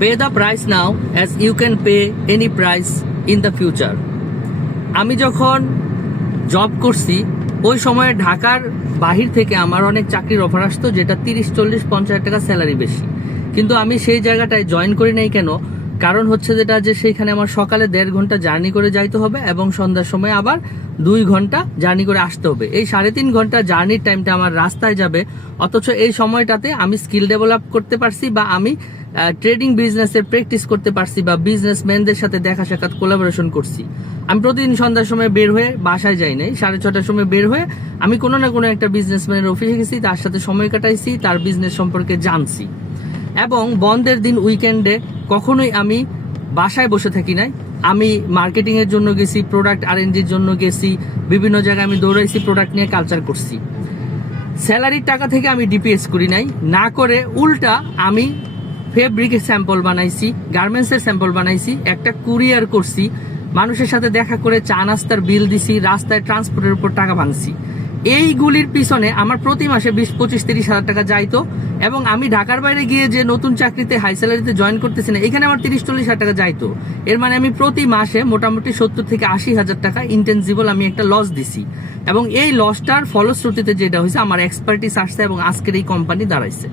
Pay the price now as you can pay any price in the future. আমি যখন job করছি ওই সময় ঢাকার বাহির থেকে আমার অনেক চাকরির অফার আসতো, যেটা 30, 40, 50 টাকা স্যালারি বেশি, কিন্তু আমি সেই জায়গাটায় জয়েন করি নাই। কেন? কারণ হচ্ছে যেটা যে সেইখানে আমার সকালে 1.5 ঘন্টা জার্নি করে যাইতে হবে এবং সন্ধ্যার সময় আবার 2 ঘন্টা জার্নি করে আসতে হবে। এই 3.5 ঘন্টা জার্নির টাইমটা আমার রাস্তায় যাবে, অথচ এই সময়টাতে আমি স্কিল ডেভেলপ করতে পারছি বা আমি ট্রেডিং বিজনেসের প্র্যাকটিস করতে পারছি বা বিজনেসম্যানদের সাথে দেখা সাক্ষাৎ কোলাবোরেশন করছি। আমি প্রতিদিন সন্ধ্যার সময় বের হয়ে বাসায় যাই নাই, 6:30টার সময় বের হয়ে আমি কোনো না কোনো একটা বিজনেসম্যানের অফিসে গেছি, তার সাথে সময় কাটাইছি, তার বিজনেস সম্পর্কে জানছি। এবং বন্ধের দিন উইকেন্ডে কখনোই আমি বাসায় বসে থাকি নাই। আমি মার্কেটিং এর জন্য গেছি, প্রোডাক্ট আরএনডির জন্য গেছি, বিভিন্ন জায়গায় আমি দৌড়াইছি, প্রোডাক্ট নিয়ে কালচার করছি। স্যালারির টাকা থেকে আমি ডিপিএস করি নাই, না করে উল্টা আমি ফেব্রিকের স্যাম্পল বানাইছি, গার্মেন্টসের স্যাম্পল বানাইছি, একটা কুরিয়ার করছি, মানুষের সাথে দেখা করে চা নাস্তার বিল দিছি, রাস্তায় ট্রান্সপোর্টের উপর টাকা ভাঙছি। এইগুলির পিছনে আমার প্রতি মাসে 20, 25, 30 হাজার টাকা যাইতো। এবং আমি ঢাকার বাইরে গিয়ে যে নতুন চাকরিতে হাই স্যালারিতে জয়েন করতেছি না, এখানে আমার 30-40 হাজার টাকা যাইতো। এর মানে আমি প্রতি মাসে মোটামুটি 70 থেকে 80 হাজার টাকা ইন্টেনজিবল আমি একটা লস দিছি। এবং এই লসটার ফলশ্রুতিতে যেটা হয়েছে, আমার এক্সপার্টিস আসছে এবং আজকের এই কোম্পানি দাঁড়াইছে।